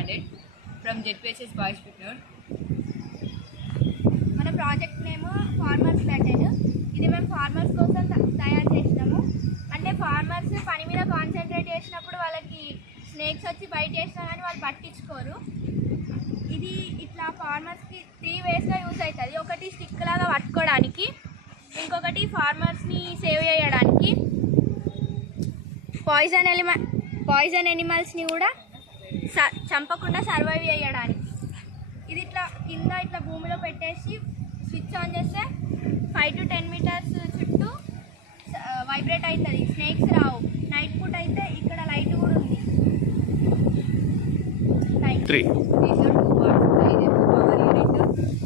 Candid from ZPHS Boys Picture. మన project name farmers method. ఇది మేము ఫార్మర్స్ కోసం తయారు చేసినాము. అంటే ఫార్మర్స్ పని మీద కాన్సన్ట్రేట్ చేసినప్పుడు వాళ్ళకి స్నేక్స్ వచ్చి బైట్ చేసినా కానీ వాళ్ళు పట్టించుకోరు. ఇది ఇట్లా ఫార్మర్స్కి 3 వేస్గా యూజ్ అవుతుంది. ఒకటి స్టిక్ లాగా పట్టుకోవడానికి, ఇంకొకటి ఫార్మర్స్ని సేవ్ చేయడానికి, పాయిజన్ ఎనిమల్స్ని కూడా చంపకుండా సర్వైవ్ చేయడానికి. ఇది ఇట్లా కింద ఇట్లా భూమిలో పెట్టేసి స్విచ్ ఆన్ చేస్తే 5 to 10 మీటర్స్ చుట్టూ వైబ్రేట్ అవుతుంది. స్నేక్స్ రావు. నైట్ పూట అయితే ఇక్కడ లైట్ కూడా ఉంది.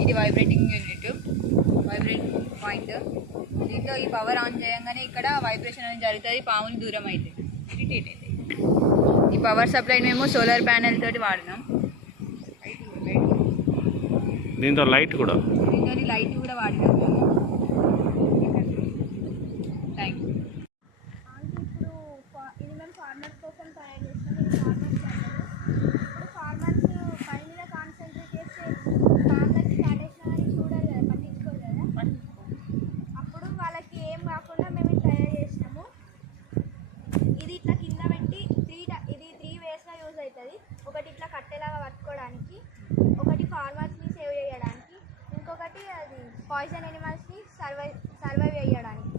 ఇది వైబ్రేటింగ్ యూనిట్, వైబ్రేటింగ్ పాయింట్. దీంట్లో ఈ పవర్ ఆన్ చేయగానే ఇక్కడ వైబ్రేషన్ అనేది జరుగుతుంది, పాములు దూరం అవుతాయి, ఇరిటేట్ అవుతాయి. ఈ పవర్ సప్లై మేము సోలార్ ప్యానెల్ తోటి వాడినాం. దీంతో లైట్ కూడా వాడినాం మేము. Thank you. ఇప్పుడు ఇది మేము ఫార్మర్స్ కోసం తయారు చేస్తాం. ఇది ఫార్మర్స్ ఇప్పుడు ఫార్మర్స్ పని మీద కాన్సన్ట్రేట్ చేస్తే ఫార్మర్కి కాటేసిన కానీ చూడాలి కదా, పట్టించుకోరు కదా. అప్పుడు వాళ్ళకి ఏం కాకుండా మేము ఇది తయారు చేసినాము. ఇది ఇట్లా కింద పెట్టి ఇది 3 వేస్గా యూజ్ అవుతుంది. ఒకటి ఇట్లా కట్టెలాగా పట్టుకోవడానికి, ఒకటి ఫార్మర్స్ని సేవ్ చేయడానికి, ఇంకొకటి అది పాయిజన్ ఎనిమల్స్ని సర్వైవ్ చేయడానికి.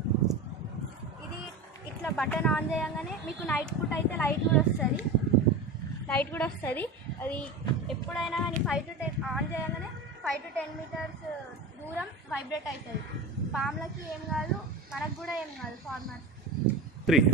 ఇది ఇట్లా బటన్ ఆన్ చేయగానే మీకు నైట్ పూట అయితే లైట్ కూడా వస్తుంది. అది ఎప్పుడైనా కానీ 5 to 10 ఆన్ చేయగానే 5 to 10 మీటర్స్ దూరం వైబ్రేట్ అవుతుంది. పాములకి ఏం కాదు, మనకు కూడా ఏం కాదు. ఫార్మర్స్ 3